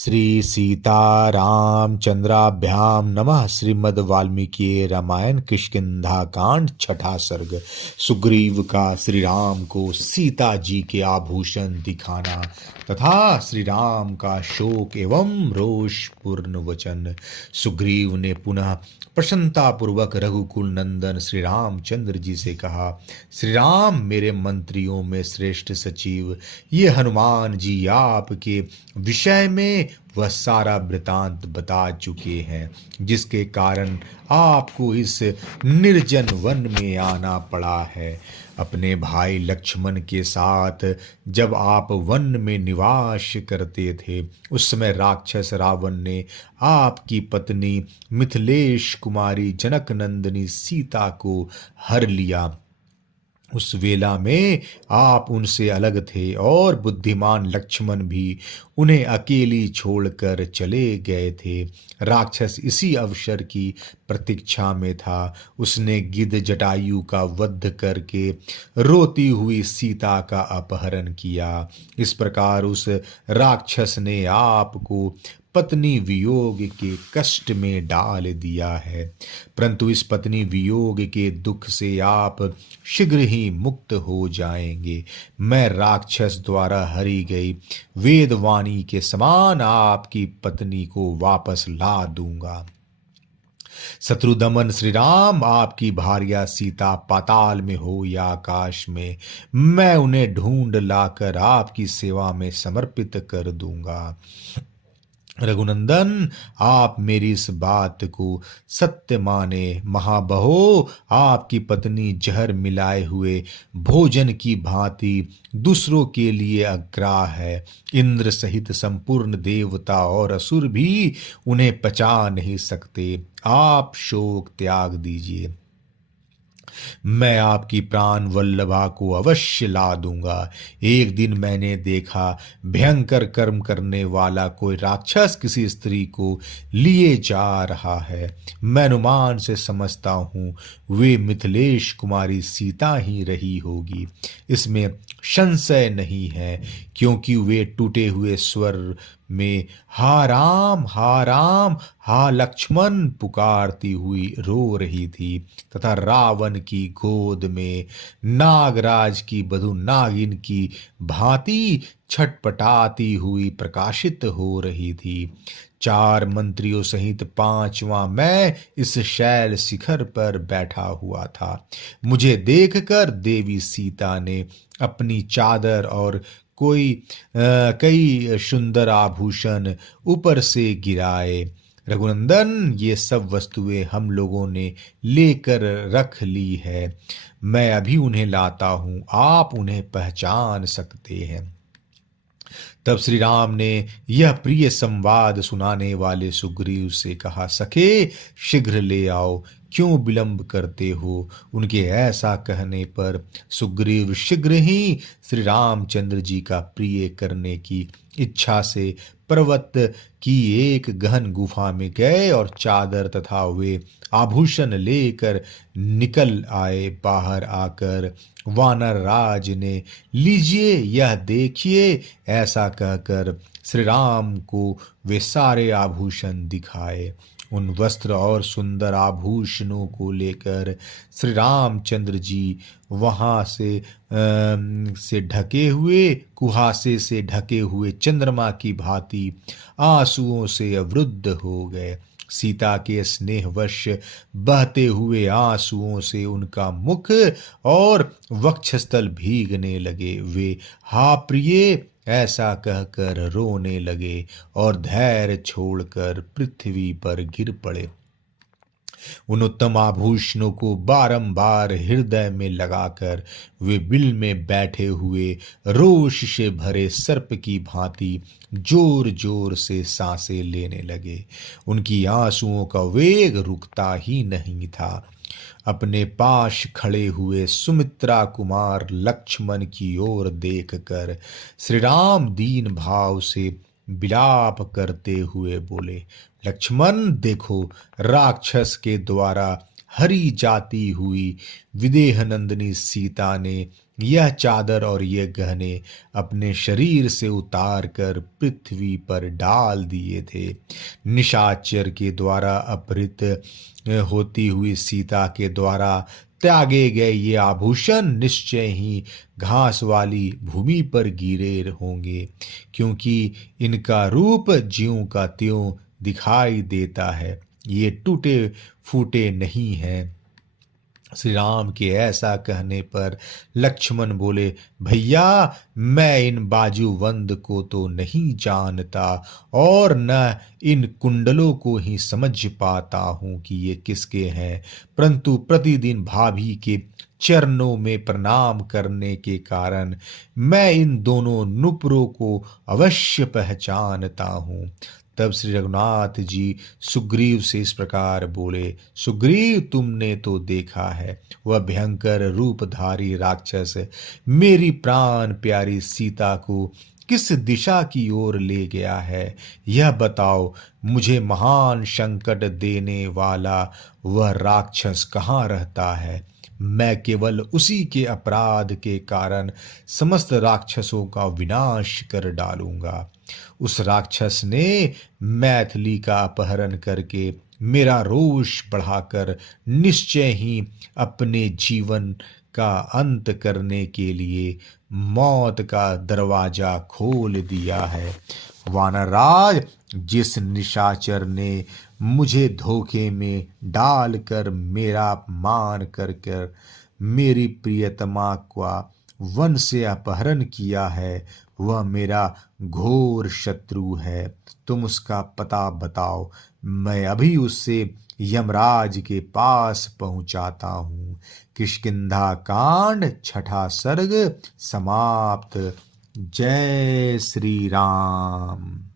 श्री सीतारामचंद्राभ्याम नमः। श्रीमद् वाल्मीकि रामायण किष्किंधा कांड छठा सर्ग। सुग्रीव का श्री राम को सीता जी के आभूषण दिखाना तथा श्री राम का शोक एवं रोषपूर्ण वचन। सुग्रीव ने पुनः प्रसन्नता पूर्वक रघुकुल नंदन श्री रामचंद्र जी से कहा, श्री राम मेरे मंत्रियों में श्रेष्ठ सचिव, ये हनुमान जी आपके विषय में वह सारा वृतांत बता चुके हैं जिसके कारण आपको इस निर्जन वन में आना पड़ा है। अपने भाई लक्ष्मण के साथ जब आप वन में निवास करते थे उस समय राक्षस रावण ने आपकी पत्नी मिथिलेश कुमारी जनक नंदिनी सीता को हर लिया। उस वेला में आप उनसे अलग थे और बुद्धिमान लक्ष्मण भी उन्हें अकेली छोड़कर चले गए थे। राक्षस इसी अवसर की प्रतीक्षा में था। उसने गिद्ध जटायु का वध करके रोती हुई सीता का अपहरण किया। इस प्रकार उस राक्षस ने आपको पत्नी वियोग के कष्ट में डाल दिया है, परंतु इस पत्नी वियोग के दुख से आप शीघ्र ही मुक्त हो जाएंगे। मैं राक्षस द्वारा हरी गई वेदवाणी के समान आपकी पत्नी को वापस ला दूंगा। शत्रुदमन श्री राम आपकी भार्या सीता पाताल में हो या आकाश में, मैं उन्हें ढूंढ लाकर आपकी सेवा में समर्पित कर दूंगा। रघुनंदन आप मेरी इस बात को सत्य माने। महाबहो आपकी पत्नी जहर मिलाए हुए भोजन की भांति दूसरों के लिए अग्राह है। इंद्र सहित संपूर्ण देवता और असुर भी उन्हें पचा नहीं सकते। आप शोक त्याग दीजिए, मैं आपकी प्राण वल्लभा को अवश्य ला दूंगा। एक दिन मैंने देखा भयंकर कर्म करने वाला कोई राक्षस किसी स्त्री को लिए जा रहा है। मैं अनुमान से समझता हूँ वे मिथिलेश कुमारी सीता ही रही होगी। इसमें संशय नहीं है, क्योंकि वे टूटे हुए स्वर में हा राम हा लक्ष्मण पुकारती हुई रो रही थी तथा रावण की गोद में नागराज की बधु नागिन की भांति छटपटाती हुई प्रकाशित हो रही थी। चार मंत्रियों सहित पांचवा मैं इस शैल शिखर पर बैठा हुआ था। मुझे देखकर देवी सीता ने अपनी चादर और कई सुंदर आभूषण ऊपर से गिराए। रघुनंदन ये सब वस्तुएं हम लोगों ने लेकर रख ली है। मैं अभी उन्हें लाता हूं, आप उन्हें पहचान सकते हैं। तब श्री राम ने यह प्रिय संवाद सुनाने वाले सुग्रीव से कहा, सखे शीघ्र ले आओ, क्यों विलंब करते हो। उनके ऐसा कहने पर सुग्रीव शीघ्र ही श्री रामचंद्र जी का प्रिय करने की इच्छा से पर्वत की एक गहन गुफा में गए और चादर तथा वे आभूषण लेकर निकल आए। बाहर आकर वानर राज ने लीजिए यह देखिए ऐसा कहकर श्री राम को वे सारे आभूषण दिखाए। उन वस्त्र और सुंदर आभूषणों को लेकर श्री रामचंद्र जी वहां से ढके हुए कुहासे से ढके हुए चंद्रमा की भांति आंसुओं से अवरुद्ध हो गए। सीता के स्नेहवश बहते हुए आंसुओं से उनका मुख और वक्षस्थल भीगने लगे। वे हा प्रिय ऐसा कहकर रोने लगे और धैर्य छोड़कर पृथ्वी पर गिर पड़े। उन उत्तम आभूषणों को बारंबार हृदय में लगाकर वे बिल में बैठे हुए रोष से भरे सर्प की भांति जोर जोर से सांसें लेने लगे। उनकी आंसुओं का वेग रुकता ही नहीं था। अपने पास खड़े हुए सुमित्रा कुमार लक्ष्मण की ओर देखकर श्री राम दीन भाव से विलाप करते हुए बोले, लक्ष्मण देखो, राक्षस के द्वारा हरी जाती हुई विदेह नंदिनी सीता ने यह चादर और ये गहने अपने शरीर से उतार कर पृथ्वी पर डाल दिए थे। निशाचर के द्वारा अपहृत होती हुई सीता के द्वारा त्यागे गए ये आभूषण निश्चय ही घास वाली भूमि पर गिरे होंगे, क्योंकि इनका रूप ज्यों का त्यों दिखाई देता है, ये टूटे फूटे नहीं हैं। श्री राम के ऐसा कहने पर लक्ष्मण बोले, भैया मैं इन बाजूबंद को तो नहीं जानता और न इन कुंडलों को ही समझ पाता हूँ कि ये किसके हैं, परंतु प्रतिदिन भाभी के चरणों में प्रणाम करने के कारण मैं इन दोनों नुपुरों को अवश्य पहचानता हूँ। तब श्री रघुनाथ जी सुग्रीव से इस प्रकार बोले, सुग्रीव तुमने तो देखा है वह भयंकर रूपधारी राक्षस मेरी प्राण प्यारी सीता को किस दिशा की ओर ले गया है, यह बताओ मुझे महान संकट देने वाला वह राक्षस कहाँ रहता है। मैं केवल उसी के अपराध के कारण समस्त राक्षसों का विनाश कर डालूंगा। उस राक्षस ने मैथिली का अपहरण करके मेरा रोष बढ़ाकर निश्चय ही अपने जीवन का अंत करने के लिए मौत का दरवाजा खोल दिया है। वानरराज, जिस निशाचर ने मुझे धोखे में डालकर मेरा अपमान कर मेरी प्रियतमा का वन से अपहरण किया है, वह मेरा घोर शत्रु है। तुम उसका पता बताओ, मैं अभी उससे यमराज के पास पहुंचाता हूँ। किष्किंधा कांड छठा सर्ग समाप्त। जय श्री राम।